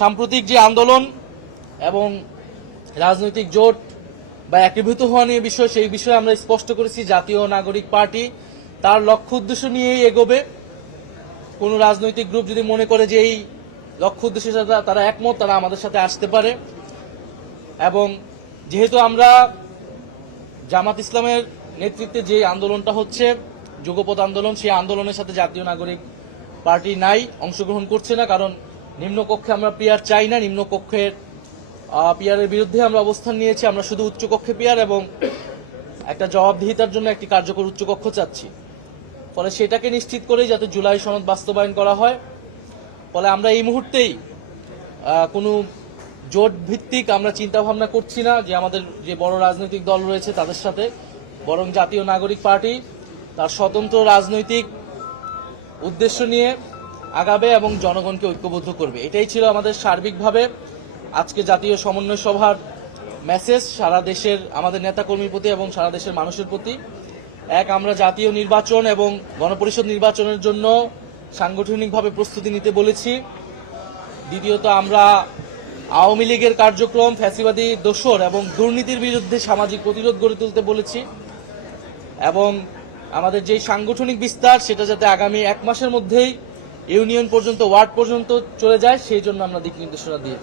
সাম্প্রতিক যে আন্দোলন এবং রাজনৈতিক জোট বা একীভূত হওয়া নিয়ে বিষয়, সেই বিষয়ে আমরা স্পষ্ট করেছি জাতীয় নাগরিক পার্টি তার লক্ষ্য উদ্দেশ্য নিয়েই এগোবে। কোন রাজনৈতিক গ্রুপ যদি মনে করে যে এই লক্ষ্য উদ্দেশ্যের সাথে তারা একমত, তারা আমাদের সাথে আসতে পারে। এবং যেহেতু আমরা জামাত ইসলামের নেতৃত্বে যে আন্দোলনটা হচ্ছে যুগপৎ আন্দোলন, সেই আন্দোলনের সাথে জাতীয় নাগরিক পার্টি নাই, অংশগ্রহণ করছে না। কারণ নিম্নকক্ষে আমরা পিআর চাই না, নিম্নকক্ষের পিআরের বিরুদ্ধে আমরা অবস্থান নিয়েছি। আমরা শুধু উচ্চকক্ষে পিআর এবং একটা জবাবদিহিতার জন্য একটি কার্যকর উচ্চকক্ষ চাচ্ছি। ফলে সেটাকে নিশ্চিত করেই যাতে জুলাই সনদ বাস্তবায়ন করা হয়। ফলে আমরা এই মুহূর্তেই কোনো জোট ভিত্তিক আমরা চিন্তা ভাবনা করছি না যে আমাদের যে বড় রাজনৈতিক দল রয়েছে তাদের সাথে, বরং জাতীয় নাগরিক পার্টি তার স্বতন্ত্র রাজনৈতিক উদ্দেশ্য নিয়ে আগাবে এবং জনগণকে ঐক্যবদ্ধ করবে। এটাই ছিল আমাদের সার্বিকভাবে আজকে জাতীয় সমন্বয় সভার মেসেজ সারা দেশের আমাদের নেতাকর্মীর প্রতি এবং সারা দেশের মানুষের প্রতি। এক, আমরা জাতীয় নির্বাচন এবং গণপরিষদ নির্বাচনের জন্য সাংগঠনিকভাবে প্রস্তুতি নিতে বলেছি। দ্বিতীয়ত, আমরা আওয়ামী লীগের কার্যক্রম, ফ্যাসিবাদী দোসর এবং দুর্নীতির বিরুদ্ধে সামাজিক প্রতিরোধ গড়ে তুলতে বলেছি। এবং আমাদের যেই সাংগঠনিক বিস্তার, সেটা যাতে আগামী 1 মাসের মধ্যেই ইউনিয়ন পর্যন্ত, ওয়ার্ড পর্যন্ত চলে যায়, সেই জন্য আমরা দিক নির্দেশনা দিয়েছি।